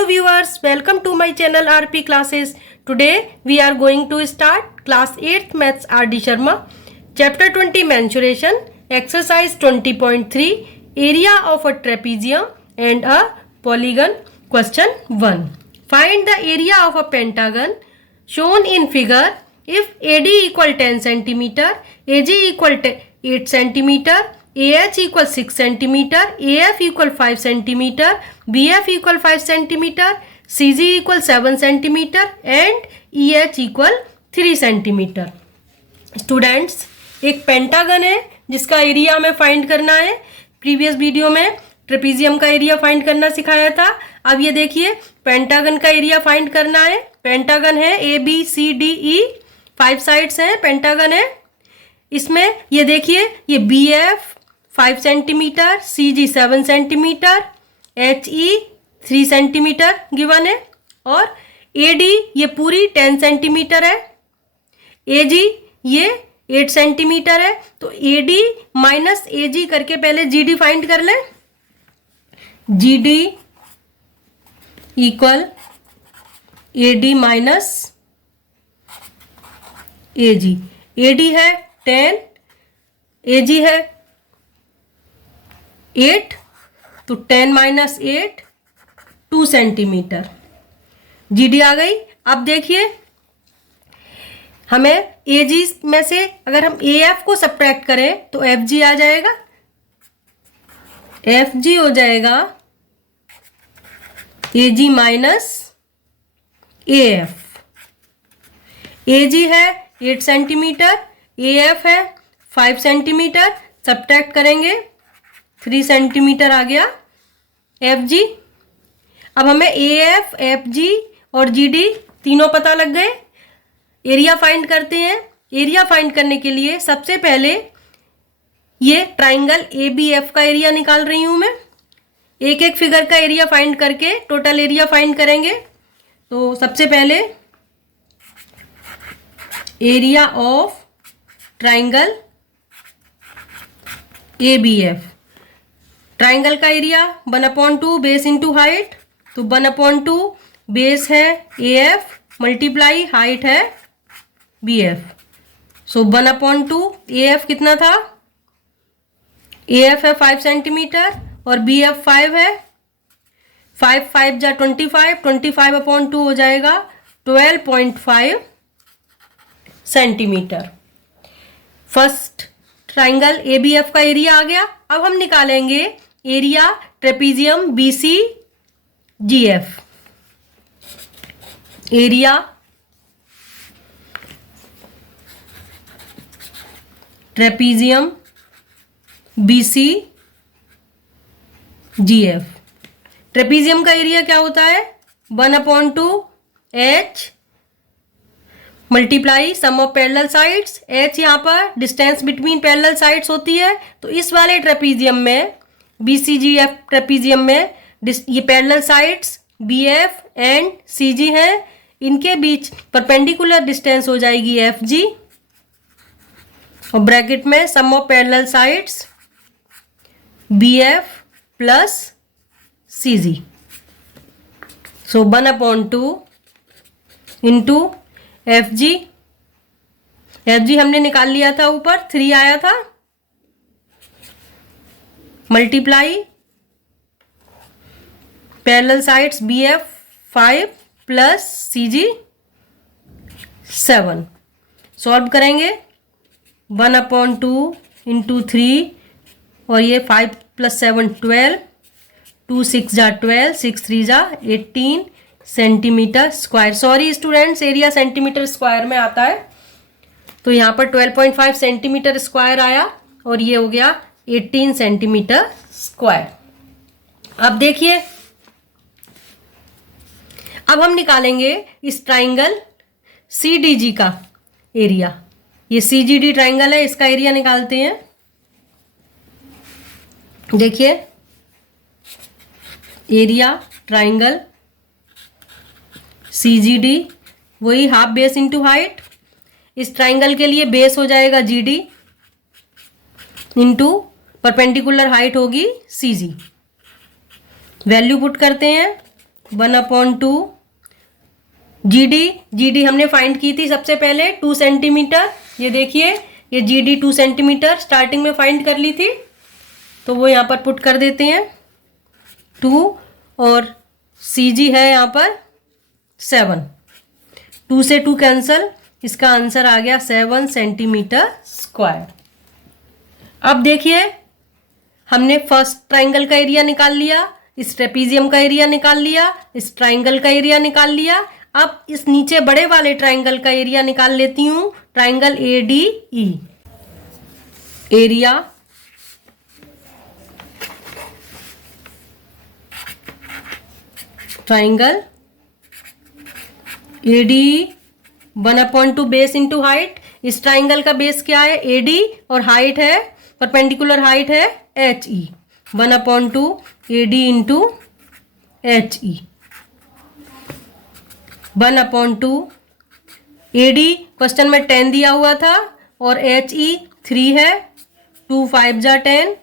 Hello viewers, welcome to my channel RP Classes. Today we are going to start class 8th Maths RD Sharma. Chapter 20 Mensuration, Exercise 20.3 Area of a trapezium and a polygon. Question 1. Find the area of a pentagon shown in figure if AD equal 10 cm, AG equal 8 cm, AH equal 6 cm, AF equal 5 cm, BF equal 5 cm, CG equal 7 cm and EH equal 3 cm. Students, एक pentagon है जिसका area हमें find करना है. Previous video में trapezium का area find करना सिखाया था. अब ये देखिए पेंटागन का एरिया फाइंड करना है. पेंटागन है ABCDE, 5 साइड्स हैं. पेंटागन है. इसमें ये देखिए ये BF 5 centimetre, CG 7 centimetre, HE 3 centimetre given है और AD ये पूरी 10 सेंटीमीटर है. AG ये 8 सेंटीमीटर है. तो AD माइनस AG करके पहले GD फाइंड कर लें. GD equal AD minus AG. AD है 10, AG है 8, तो 10 माइनस 8 2 सेंटीमीटर. GD आ गई. अब देखिए हमें AG में से अगर हम AF को सब्ट्रैक्ट करें तो FG आ जाएगा. FG हो जाएगा AG माइनस AF. AG है 8 सेंटीमीटर, AF है 5 सेंटीमीटर. सब्ट्रैक्ट करेंगे 3 सेंटीमीटर आ गया FG. अब हमें AF, FG और GD तीनों पता लग गए. एरिया फाइंड करते हैं. एरिया फाइंड करने के लिए सबसे पहले ये ट्राइंगल ABF का एरिया निकाल रही हूं मैं. एक एक फिगर का एरिया फाइंड करके टोटल एरिया फाइंड करेंगे. तो सबसे पहले area of triangle ABF. Triangle का एरिया 1/2 बेस इंटू हाइट. तो 1/2 बेस है AF मल्टीप्लाई हाइट है BF. सो 1/2 AF कितना था? AF है 5 सेंटीमीटर और BF 5 है. 5 5 जा 25, 25/2 हो जाएगा 12.5 सेंटीमीटर. फर्स्ट ट्राइंगल ABF का एरिया आ गया. अब हम निकालेंगे area trapezium BCGF. Area trapezium BCGF. Trapezium का एरिया क्या होता है? 1/2 H multiply sum of parallel sides. H यहाँ पर डिस्टेंस बिटवीन पैरेलल साइड्स होती है. तो इस वाले ट्रेपीजियम में BCGF ट्रेपीजियम में ये parallel sides BF and CG हैं. इनके बीच परपेंडिकुलर डिस्टेंस हो जाएगी FG और ब्रैकेट में sum of parallel sides BF plus CG. So 1/2 into FG. FG हमने निकाल लिया था, ऊपर 3 आया था. Multiply parallel sides BF 5 plus CG 7. Solve करेंगे 1/2 इंटू 3 और ये 5 प्लस 7 12, 2 6 जा 12, 6 3 जा 18 centimetre square. Sorry students, area centimetre square में आता है. तो यहाँ पर 12.5 सेंटीमीटर स्क्वायर आया और ये हो गया 18 सेंटीमीटर स्क्वायर. अब देखिए अब हम निकालेंगे इस ट्राइंगल CDG का एरिया. ये CGD ट्राइंगल है, इसका एरिया निकालते हैं. देखिए एरिया ट्राइंगल CGD वही हाफ बेस इंटू हाइट. इस ट्राइंगल के लिए बेस हो जाएगा GD इंटू परपेंडिकुलर हाइट होगी CG. वैल्यू पुट करते हैं 1/2 GD हमने फाइंड की थी सबसे पहले 2 सेंटीमीटर। ये देखिए ये GD 2 सेंटीमीटर स्टार्टिंग में फाइंड कर ली थी, तो वो यहाँ पर पुट कर देते हैं 2 और CG है यहाँ पर 7। 2 से 2 कैंसल, इसका आंसर आ गया 7 सेंटीमीटर स्क्वायर। अब देखिए हमने फर्स्ट ट्राइंगल का एरिया निकाल लिया, इस ट्रेपीजियम का एरिया निकाल लिया, इस ट्राइंगल का एरिया निकाल लिया। अब इस नीचे बड़े वाले ट्राइंगल का एरिया निकाल लेती हूँ, triangle ADE। Area triangle ADE 1/2 base into height. इस ट्राइंगल का बेस क्या है AD और हाइट है, परपेंडिकुलर हाइट है HE। 1/2 AD into HE। 1/2 AD question में 10 दिया हुआ था और HE 3 है। 2 5 जा 10,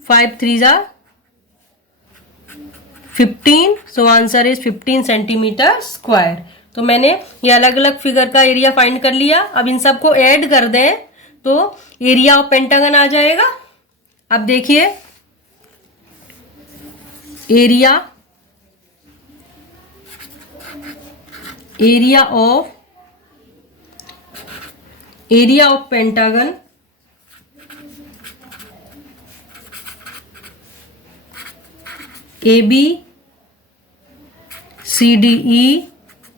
5 3 जा 15, so answer is 15 centimetre square. तो मैंने ये अलग अलग फिगर का एरिया फाइंड कर लिया। अब इन सबको ऐड कर दें तो एरिया ऑफ पेंटागन आ जाएगा। अब देखिए area of pentagon ABCDE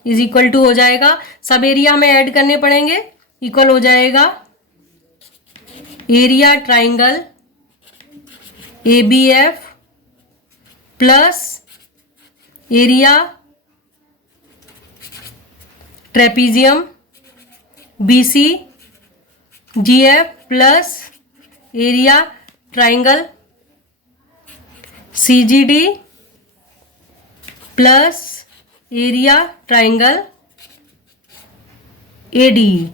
is equal to हो जाएगा, सब एरिया हमें ऐड करने पड़ेंगे, इक्वल हो जाएगा area triangle ABF plus area trapezium BCGF plus area triangle CGD plus area triangle ADE।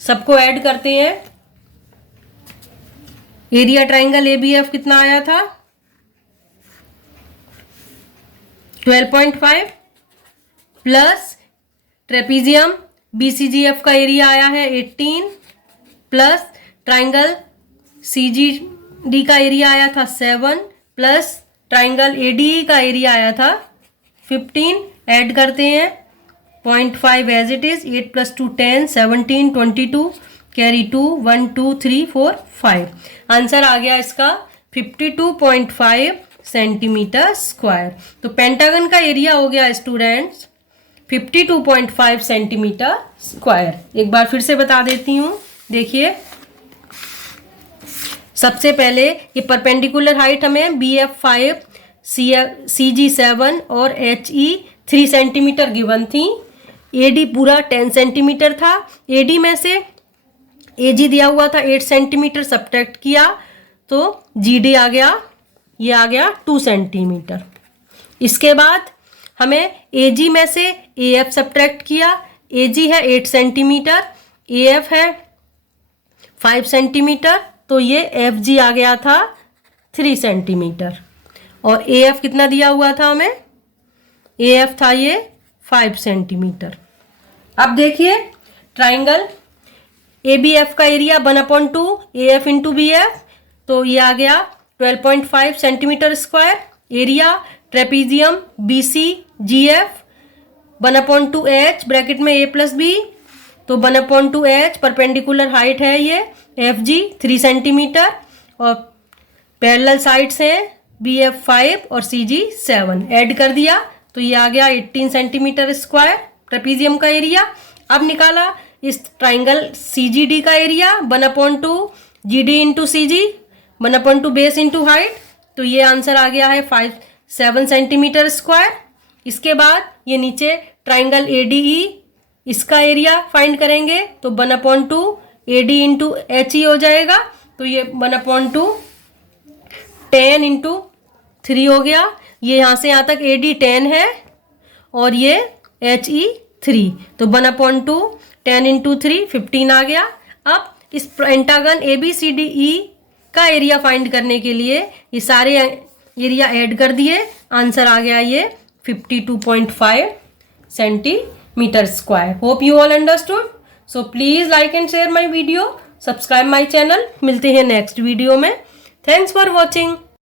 सबको ऐड करते हैं। एरिया ट्राइंगल ABF कितना आया था 12.5 प्लस ट्रेपीजियम BCGF का एरिया आया है 18 प्लस ट्राइंगल CGD का एरिया आया था 7 प्लस ट्राइंगल ADE का एरिया आया था 15। ऐड करते हैं 0.5 as it is, 8 + 2 10, 17 22 carry 2 1 2 3 4 5। Answer आ गया इसका 52.5 सेंटीमीटर स्क्वायर। तो पेंटागन का एरिया हो गया स्टूडेंट्स 52.5 सेंटीमीटर स्क्वायर। एक बार फिर से बता देती हूँ, देखिए सबसे पहले ये परपेंडिकुलर हाइट हमें BF 5 CG 7 और HE 3 सेंटीमीटर गिवन थी। AD पूरा 10 सेंटीमीटर था। AD में से AG दिया हुआ था 8 सेंटीमीटर, सब्ट्रैक्ट किया तो GD आ गया, ये आ गया 2 सेंटीमीटर। इसके बाद हमें AG में से AF सब्ट्रैक्ट किया। AG है 8 सेंटीमीटर, AF है 5 सेंटीमीटर, तो ये FG आ गया था 3 सेंटीमीटर। और AF कितना दिया हुआ था हमें, AF था ये 5 सेंटीमीटर। अब देखिए ट्राइंगल ABF का एरिया 1/2 AF इंटू BF, तो ये आ गया 12.5 centimetre square. Area trapezium BCGF 1/2 H bracket में A + B, तो 1/2 H परपेंडिकुलर हाइट है ये FG 3 सेंटीमीटर और पैरेलल साइड्स हैं BF 5 और CG 7। ऐड कर दिया तो ये आ गया 18 सेंटीमीटर स्क्वायर ट्रेपीजियम का एरिया। अब निकाला इस ट्राइंगल CGD का area 1/2 GD into CG 1/2 base into height, तो ये आंसर आ गया है 7 सेंटीमीटर स्क्वायर। इसके बाद ये नीचे ट्राइंगल ADE, इसका एरिया फाइंड करेंगे तो 1/2 AD इंटू HE हो जाएगा, तो ये 1/2 10 इंटू 3 हो गया। ये यहाँ से यहाँ तक AD 10 है और ये HE 3, तो 1/2 10 इंटू 3 15 आ गया। अब इस पेंटागन ABCDE का एरिया फाइंड करने के लिए ये सारे एरिया ऐड कर दिए, आंसर आ गया ये 52.5 centimetre square. Hope you all understood. So please like and share my video, subscribe my channel. मिलते हैं नेक्स्ट वीडियो में। Thanks for watching.